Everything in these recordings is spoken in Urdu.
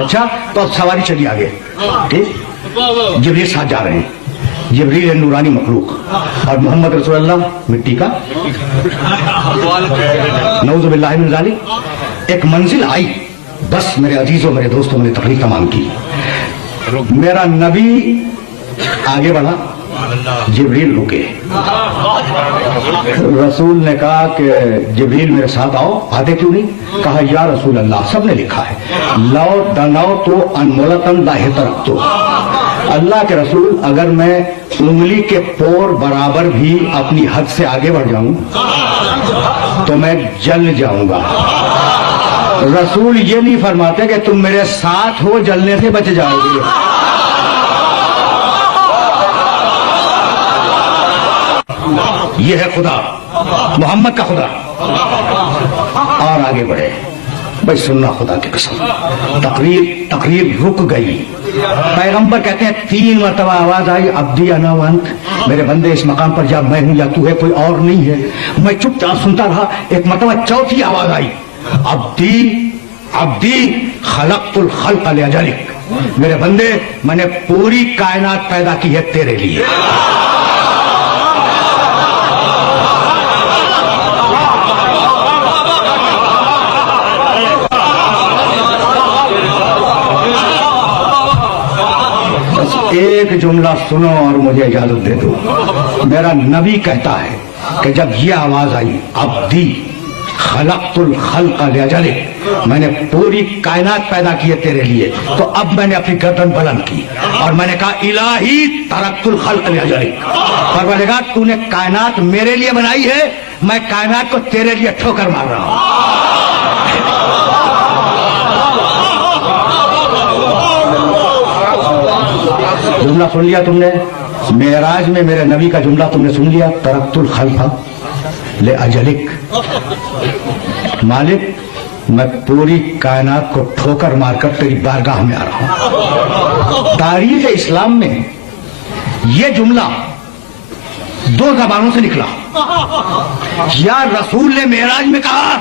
اچھا تو اب سواری چلی آگے. ٹھیک, جبریل ساتھ جا رہے ہیں. جبریل نورانی مخلوق اور محمد رسول اللہ مٹی کا. نعوذ باللہ من ذالک. ایک منزل آئی, بس میرے عزیزوں میرے دوستوں میں نے تقریر تمام کی. میرا نبی آگے بڑھا, جبریل رکے. رسول نے کہا کہ جبریل میرے ساتھ آؤ. آتے کیوں نہیں؟ کہا یا رسول اللہ, سب نے لکھا ہے لو دنو تو انمولتن لاہ ترکتو. اللہ کے رسول, اگر میں انگلی کے پور برابر بھی اپنی حد سے آگے بڑھ جاؤں تو میں جل جاؤں گا. رسول یہ نہیں فرماتے کہ تم میرے ساتھ ہو جلنے سے بچ جاؤ گے. یہ ہے خدا, محمد کا خدا. اور آگے بڑھے بھائی, سننا خدا کی قسم. تقریر رک گئی. پیغمبر کہتے ہیں 3 مرتبہ آواز آئی, عبدی انا وانت, میرے بندے اس مقام پر جا میں ہوں یا تو ہے, کوئی اور نہیں ہے. میں چپ چاپ سنتا رہا. ایک مرتبہ چوتھی آواز آئی, عبدی خلقت الخلق لاجلک, میرے بندے میں نے پوری کائنات پیدا کی ہے تیرے لیے. ایک جملہ سنو اور مجھے اجازت دے دو. میرا نبی کہتا ہے کہ جب یہ آواز آئی, عبدی خلقت الخلق لاجلک, میں نے پوری کائنات پیدا کی ہے تیرے لیے, تو اب میں نے اپنی گردن بلند کی اور میں نے کہا الہی ترکت الخلق لاجلک. پروردگار تو نے کائنات میرے لیے بنائی ہے, میں کائنات کو تیرے لیے ٹھوکر مار رہا ہوں. جملہ سن لیا تم نے, معراج میں میرے نبی کا جملہ تم نے سن لیا, ترکت الخلق لاجلک. مالک میں پوری کائنات کو ٹھوکر مار کر تیری بارگاہ میں آ رہا ہوں. تاریخ اسلام میں یہ جملہ 2 زبانوں سے نکلا. یا رسول نے معراج میں کہا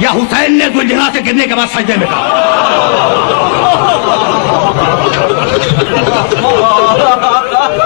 یا حسین نے گلجنا سے گرنے کے بعد سجدے میں کہا.